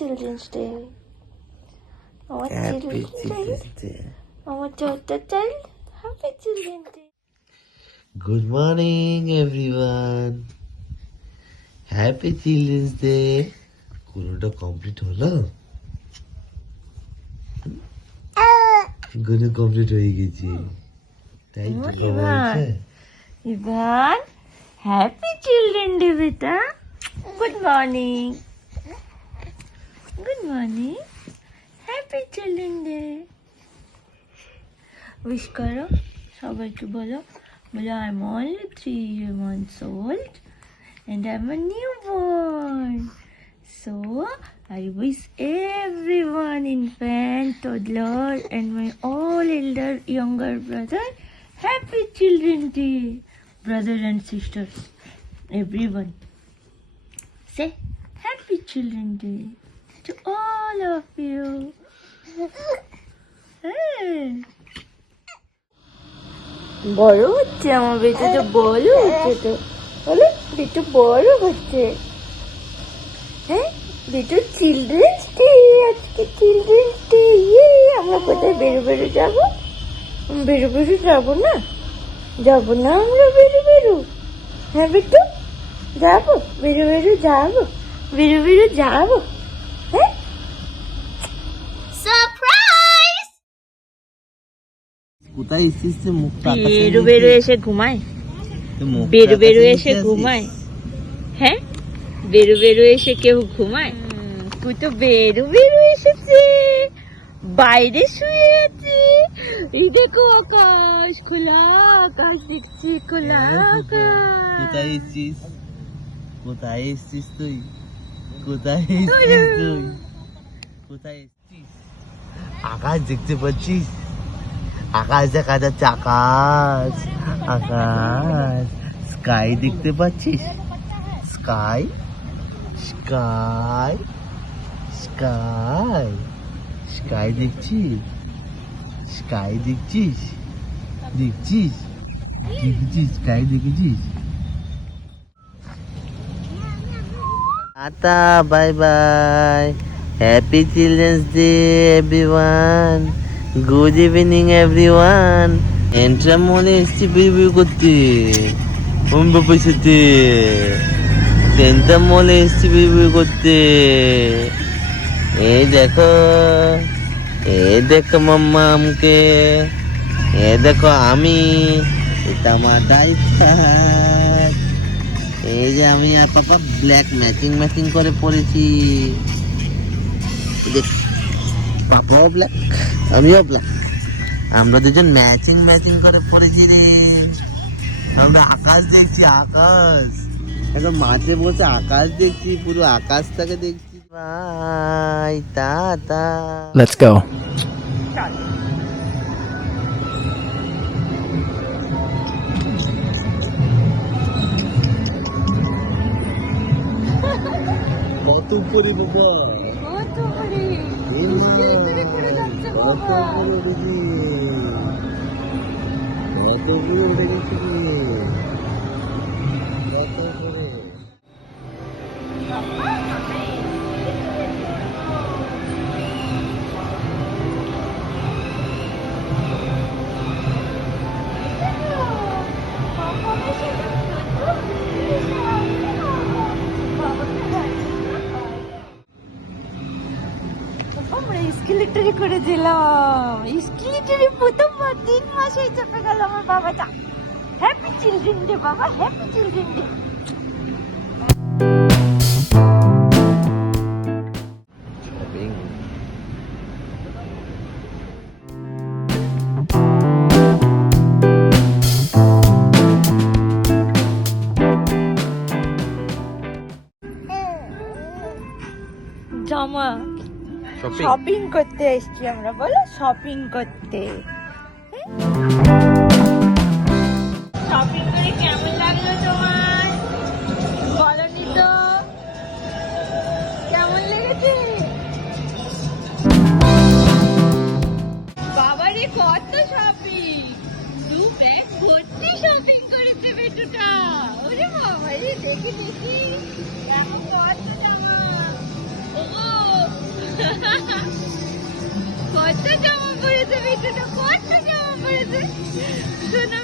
Children's Day. Our Happy Children's Children's Day. Day. Our daughter child. Happy Children's Day. Good morning, everyone. Happy Children's Day. কোনোটা complete হলো? কোনো complete হয়ে গেছে, তাই তো বলছে। Ivan, Happy Children's Day, beta. Good morning. Good morning. Happy Children's Day. Wish karo. সবাইকে বলো I'm only 3 months old and I'm a newborn. So I wish everyone, infant, toddler, and my all elder younger brother, Happy Children's Day. Brothers and sisters, everyone, say Happy Children's Day to all of you. Hey. বড় হচ্ছে আমার বেটা, তো বড় হচ্ছে, তো বলো বেটা বড় হচ্ছে। হ্যাঁ বেটা, চিলড্রেন্স ডে আজকে, চিলড্রেন্স ডে। আমরা কোথায় বেরো যাবো? বেরো যাবো না? যাবো না আমরা বেরো? হ্যাঁ বেটু, যাবো বেরো যাবো, বেরো যাবো। হ্যাঁ, সারপ্রাইজ। কোথায় এসেছিস মুখটা? বেরো এসে ঘুমায়, বেরো এসে ঘুমায়। হ্যাঁ, বেরো এসে কেউ ঘুমায়? তুই তো বেরো এসেছে, বাইরে শুয়ে আছে। এই দেখো আকাশ, খোলা আকাশ দেখছি, খোলা আকাশ। কোথায় এসেছিস তুই? কোথায় এসেছিস? আকাশ দেখতে পাচ্ছিস? আকাশ দেখা যাচ্ছে, আকাশ স্কাই দেখতে পাচ্ছিস? স্কাই দেখছিস? স্কাই দেখছিস? স্কাই দেখেছিস? Tata, bye bye. Happy children's day everyone. Good evening everyone. এন্ট্রা মলে এসছি বিড়বিড় করতে বাবার সাথে। সেন্টার মলে এসছি বিড়বিড় করতে। এই দেখো মাম্মা আমাকে, দেখো আমি, এটা আমার ডাইপার। এই যে আমি আর পাপা ব্ল্যাক ম্যাচিং করে পরেছি। পাপাও ব্ল্যাক, আমিও ব্ল্যাক, আমরা দুজন ম্যাচিং করে পরেছি রে। আমরা আকাশ দেখছি, আকাশ এখন মাঠে বসে আকাশ দেখছি, পুরো আকাশটাকে দেখছি। Bye, tata. Let's go. কত উপরে বাবা, কত উপরে, কত উপরে উঠে গেছি। আমরা স্কেলেটরি করেছিলাম, স্কেলেটরি প্রথমবার 3 মাস হয়ে চেপে গেল আমার বাবাটা। হ্যাপি চিলড্রেন ডে বাবা, হ্যাপি চিলড্রেন ডে। জামা শপিং করতে এসছি আমরা, বলো শপিং করতে। শপিং করে কেমন লাগলো তোমার? বলনি তো কেমন লেগেছে? বাবারে কত শপিং, 2 ব্যাগ ভর্তি শপিং করেছে বেটুটা। ওরে বাবারে, দেখি কেমন কত জামা। ওগো কত জামা পড়েছে, বিটুটা কত জামা পড়েছে। সোনা